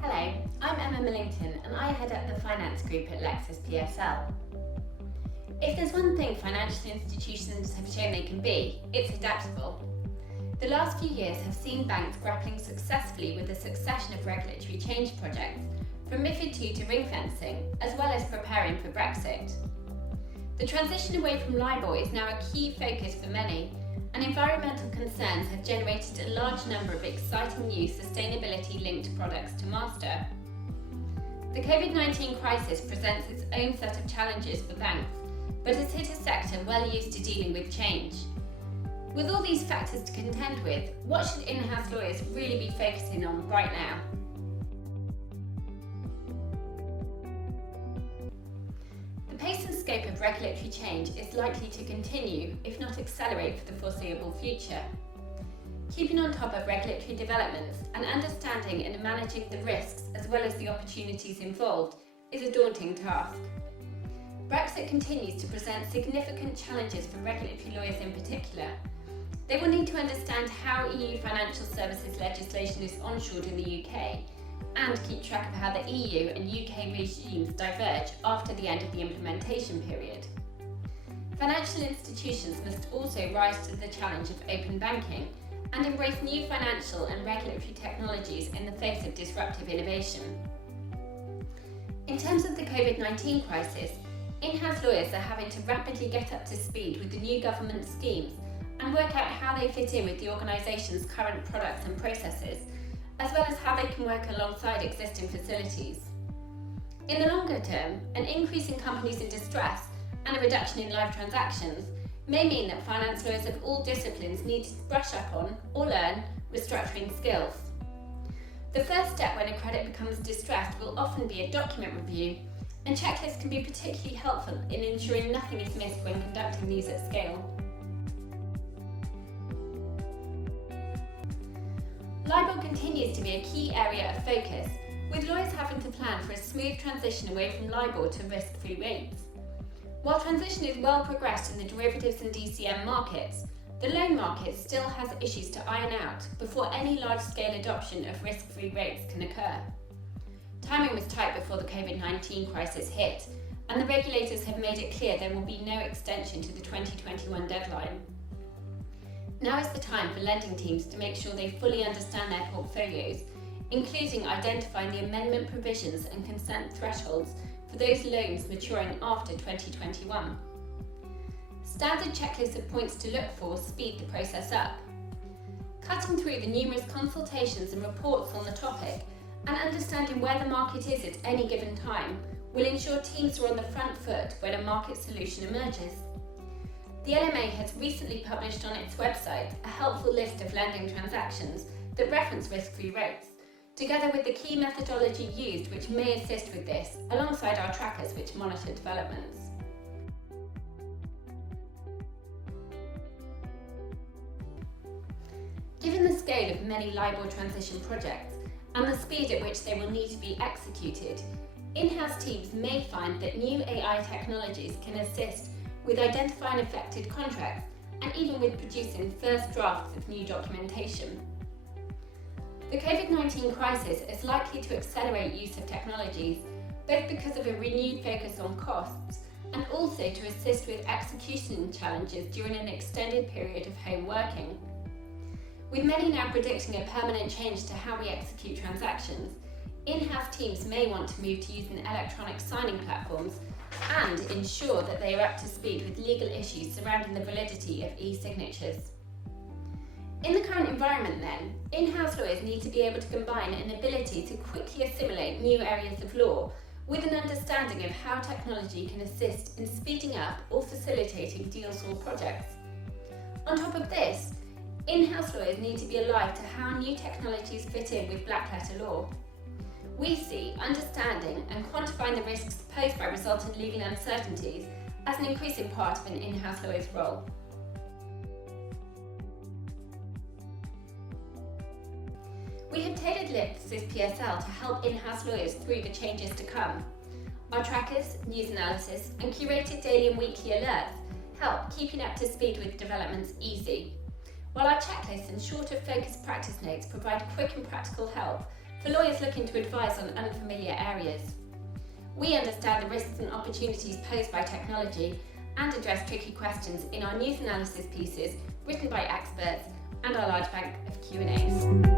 Hello, I'm Millington and I head up the Finance Group at LexisPSL. If there's one thing financial institutions have shown they can be, it's adaptable. The last few years have seen banks grappling successfully with a succession of regulatory change projects, from MiFID II to ring fencing, as well as preparing for Brexit. The transition away from LIBOR is now a key focus for many, and environmental concerns have generated a large number of exciting new sustainability-linked products to master. The COVID-19 crisis presents its own set of challenges for banks, but has hit a sector well used to dealing with change. With all these factors to contend with, what should in-house lawyers really be focusing on right now? The pace and scope of regulatory change is likely to continue, if not accelerate, for the foreseeable future. Keeping on top of regulatory developments and understanding and managing the risks as well as the opportunities involved is a daunting task. Brexit continues to present significant challenges for regulatory lawyers in particular. They will need to understand how EU financial services legislation is onshored in the UK and keep track of how the EU and UK regimes diverge after the end of the implementation period. Financial institutions must also rise to the challenge of open banking and embrace new financial and regulatory technologies in the face of disruptive innovation. In terms of the COVID-19 crisis, in-house lawyers are having to rapidly get up to speed with the new government schemes and work out how they fit in with the organisation's current products and processes, as well as how they can work alongside existing facilities. In the longer term, an increase in companies in distress and a reduction in live transactions may mean that finance lawyers of all disciplines need to brush up on or learn restructuring skills. The first step when a credit becomes distressed will often be a document review, and checklists can be particularly helpful in ensuring nothing is missed when conducting these at scale. LIBOR continues to be a key area of focus, with lawyers having to plan for a smooth transition away from LIBOR to risk-free rates. While transition is well progressed in the derivatives and DCM markets, the loan market still has issues to iron out before any large-scale adoption of risk-free rates can occur. Timing was tight before the COVID-19 crisis hit, and the regulators have made it clear there will be no extension to the 2021 deadline. Now is the time for lending teams to make sure they fully understand their portfolios, including identifying the amendment provisions and consent thresholds for those loans maturing after 2021. Standard checklists of points to look for speed the process up. Cutting through the numerous consultations and reports on the topic and understanding where the market is at any given time will ensure teams are on the front foot when a market solution emerges. The LMA has recently published on its website a helpful list of lending transactions that reference risk-free rates, together with the key methodology used which may assist with this, alongside our trackers which monitor developments. Given the scale of many LIBOR transition projects and the speed at which they will need to be executed, in-house teams may find that new AI technologies can assist with identifying affected contracts and even with producing first drafts of new documentation. The COVID-19 crisis is likely to accelerate use of technologies, both because of a renewed focus on costs and also to assist with execution challenges during an extended period of home working. With many now predicting a permanent change to how we execute transactions, in-house teams may want to move to using electronic signing platforms and ensure that they are up to speed with legal issues surrounding the validity of e-signatures. In the current environment then, in-house lawyers need to be able to combine an ability to quickly assimilate new areas of law with an understanding of how technology can assist in speeding up or facilitating deals or projects. On top of this, in-house lawyers need to be alive to how new technologies fit in with black-letter law. We see understanding and quantifying the risks posed by resultant legal uncertainties as an increasing part of an in-house lawyer's role. We have tailored LexisPSL to help in-house lawyers through the changes to come. Our trackers, news analysis, and curated daily and weekly alerts help keeping up to speed with developments easy. while our checklists and shorter focused practice notes provide quick and practical help for lawyers looking to advise on unfamiliar areas. We understand the risks and opportunities posed by technology and address tricky questions in our news analysis pieces written by experts and our large bank of Q&As.